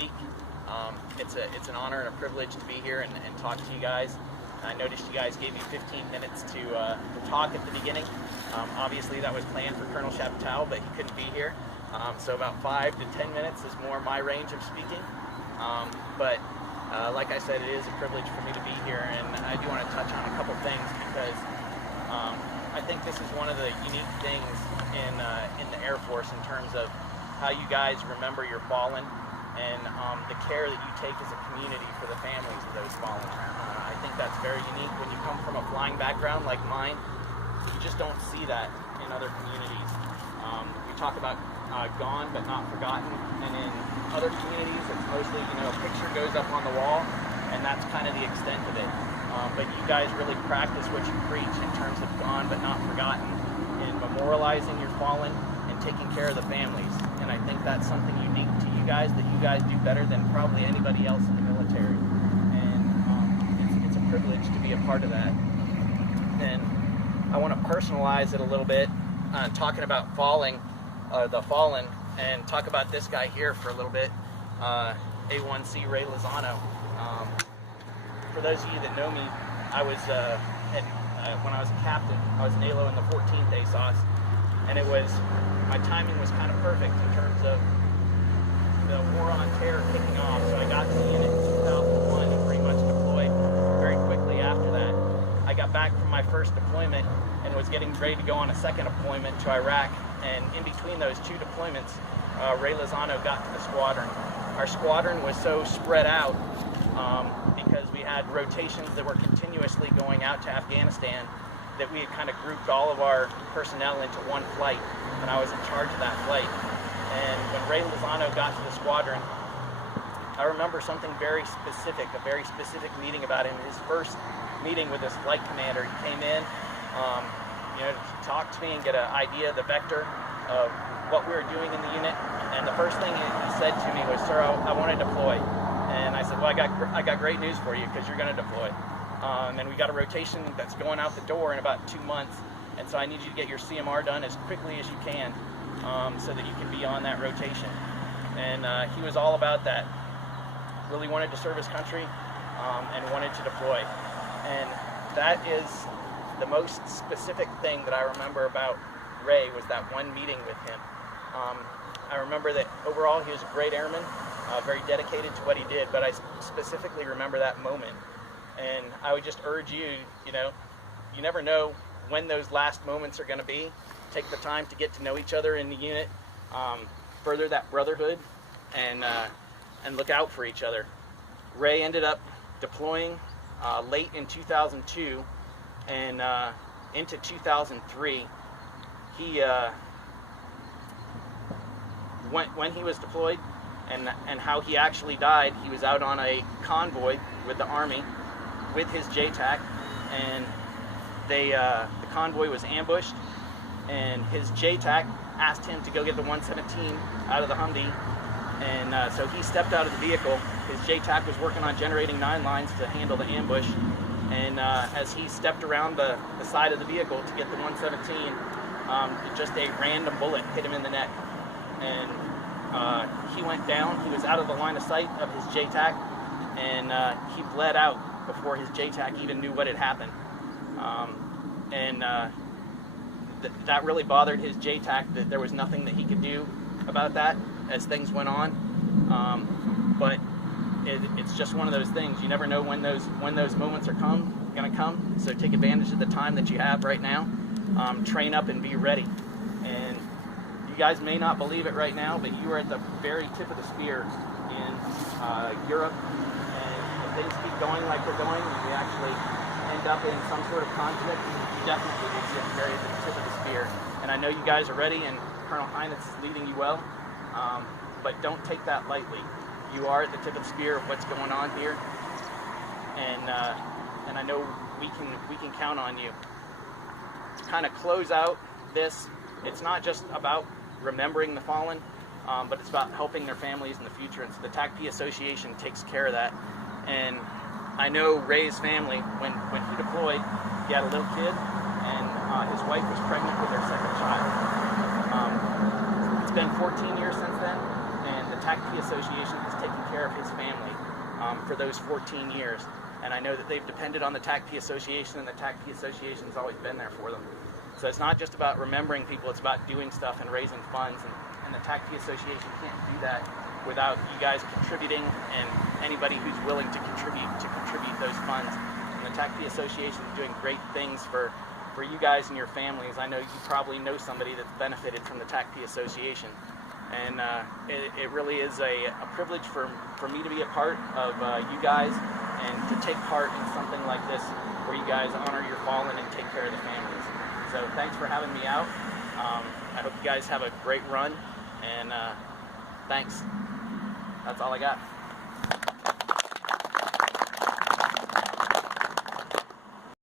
speak. It's an honor and a privilege to be here and talk to you guys. I noticed you guys gave me 15 minutes to talk at the beginning. Obviously that was planned for Colonel Chaptal, but he couldn't be here. So about 5 to 10 minutes is more my range of speaking. Like I said, it is a privilege for me to be here, and I do want to touch on a couple things because I think this is one of the unique things in the Air Force in terms of how you guys remember your fallen and the care that you take as a community for the families of those fallen. I think that's very unique. When you come from a flying background like mine, you just don't see that in other communities. We talk about gone but not forgotten, and in other communities it's mostly, a picture goes up on the wall and that's kind of the extent of it. But you guys really practice what you preach in terms of gone but not forgotten, in memorializing your fallen and taking care of the families. And I think that's something unique to you guys that you guys do better than probably anybody else in the military. And it's a privilege to be a part of that. And I want to personalize it a little bit, talking about the fallen, and talk about this guy here for a little bit, A1C Ray Lozano. For those of you that know me, I was when I was a captain, I was an ALO in the 14th ASOS, and my timing was kind of perfect in terms of the War on Terror kicking off. So I got to the unit in 2001 and pretty much deployed very quickly after that. I got back from my first deployment and was getting ready to go on a second deployment to Iraq, and in between those two deployments, Ray Lozano got to the squadron. Our squadron was so spread out because we had rotations that were continuously going out to Afghanistan that we had kind of grouped all of our personnel into one flight, and I was in charge of that flight. And when Ray Lozano got to the squadron, I remember something very specific, a very specific meeting about him. His first meeting with his flight commander, he came in, to talk to me and get an idea of the vector of what we were doing in the unit. And the first thing he said to me was, "Sir, I want to deploy." And I said, "Well, I got great news for you, because you're going to deploy. And we got a rotation that's going out the door in about 2 months, and so I need you to get your CMR done as quickly as you can, so that you can be on that rotation." And he was all about that. Really wanted to serve his country, and wanted to deploy. And that is the most specific thing that I remember about Ray, was that one meeting with him. I remember that overall he was a great airman, very dedicated to what he did, but I specifically remember that moment. And I would just urge you, you never know when those last moments are going to be. Take the time to get to know each other in the unit, further that brotherhood, and look out for each other. Ray ended up deploying late in 2002, and into 2003. He when he was deployed, and how he actually died, he was out on a convoy with the Army with his JTAC, and the convoy was ambushed, and his JTAC asked him to go get the 117 out of the Humvee, and so he stepped out of the vehicle. His JTAC was working on generating 9 lines to handle the ambush, and as he stepped around the side of the vehicle to get the 117, just a random bullet hit him in the neck, and he went down. He was out of the line of sight of his JTAC, and he bled out before his JTAC even knew what had happened. That really bothered his JTAC, that there was nothing that he could do about that as things went on. But it's just one of those things. You never know when those moments are going to come. So take advantage of the time that you have right now. Train up and be ready. And you guys may not believe it right now, but you are at the very tip of the spear in Europe. And if things keep going like they're going, and we actually end up in some sort of conflict, you definitely will be at the very tip of the spear. And I know you guys are ready, and Colonel Heinitz is leading you well. But don't take that lightly. You are at the tip of the spear of what's going on here, and I know we can count on you. To kind of close out this, it's not just about remembering the fallen, but it's about helping their families in the future. And so the TACP Association takes care of that. And I know Ray's family, when he deployed, he had a little kid, and his wife was pregnant with their second child. It's been 14 years since then, and the TACP Association has taken care of his family for those 14 years. And I know that they've depended on the TACP Association, and the TACP Association has always been there for them. So it's not just about remembering people, it's about doing stuff and raising funds. And the TACP Association can't do that without you guys contributing and anybody who's willing to contribute those funds. And the TACP Association is doing great things for you guys and your families. I know you probably know somebody that's benefited from the TACP Association. And it really is a privilege for me to be a part of you guys and to take part in something like this where you guys honor your fallen and take care of the families. So thanks for having me out. I hope you guys have a great run, and thanks. That's all I got.